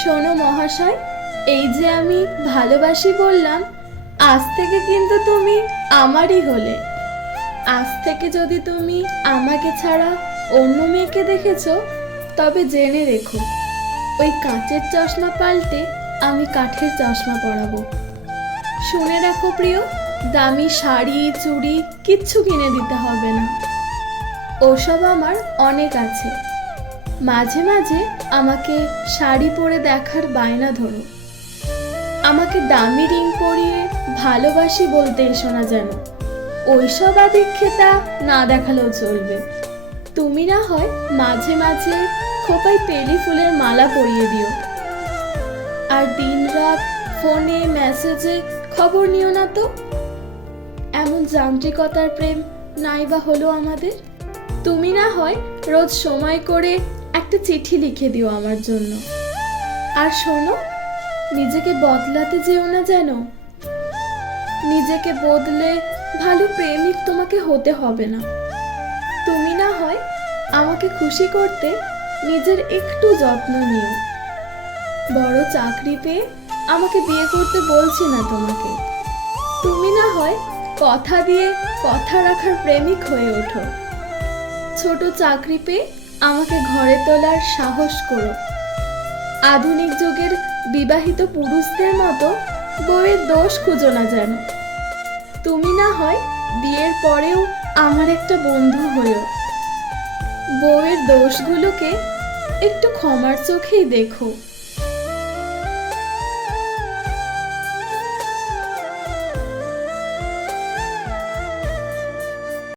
শোনো মহাশয়, এই যে আমি ভালোবাসি বললাম, আজ থেকে কিন্তু তুমি আমারই হলে। আজ থেকে যদি তুমি আমাকে ছাড়া অন্য মেয়েকে দেখেছো, তবে জেনে রেখো, ওই কাঁচের চশমা পাল্টে আমি কাঠের চশমা পরাবো। শুনে রাখো প্রিয়, দামি শাড়ি চুড়ি কিচ্ছু কিনে দিতে হবে না, ওসব আমার অনেক আছে। মাঝে মাঝে আমাকে শাড়ি পরে দেখার বায়না ধরো, আমাকে দামি রিং পরিয়ে ভালোবাসি বলতে এসো না যেন। ওইসব আদিক্ষেতা না দেখালেও চলবে। তুমি না হয় মাঝে মাঝে খোপায় পেলি ফুলের মালা পরিয়ে দিও, আর দিন রাত ফোনে মেসেজে খবর নিও না তো। এমন যান্ত্রিকতার প্রেম নাইবা হলো আমাদের। তুমি না হয় রোজ সময় করে একটা চিঠি লিখে দিও আমার জন্য। আর শোনো, নিজেকে বদলাতে যেও না যেন। নিজেকে বদলে ভালো প্রেমিক তোমাকে হতে হবে না। তুমি না হয় আমাকে খুশি করতে নিজের একটু যত্ন নিও। বড় চাকরি পেয়ে আমাকে বিয়ে করতে বলছি না তোমাকে। তুমি না হয় কথা দিয়ে কথা রাখার প্রেমিক হয়ে ওঠো। ছোট চাকরি পেয়ে আমাকে ঘরে তোলার সাহস করো। আধুনিক যুগের বিবাহিত পুরুষদের মতো বউয়ের দোষ খুঁজো না যেন। তুমি না হয় বিয়ের পরেও আমার একটা বন্ধু হয়েও। বউয়ের দোষগুলোকে একটু ক্ষমার চোখেই দেখো।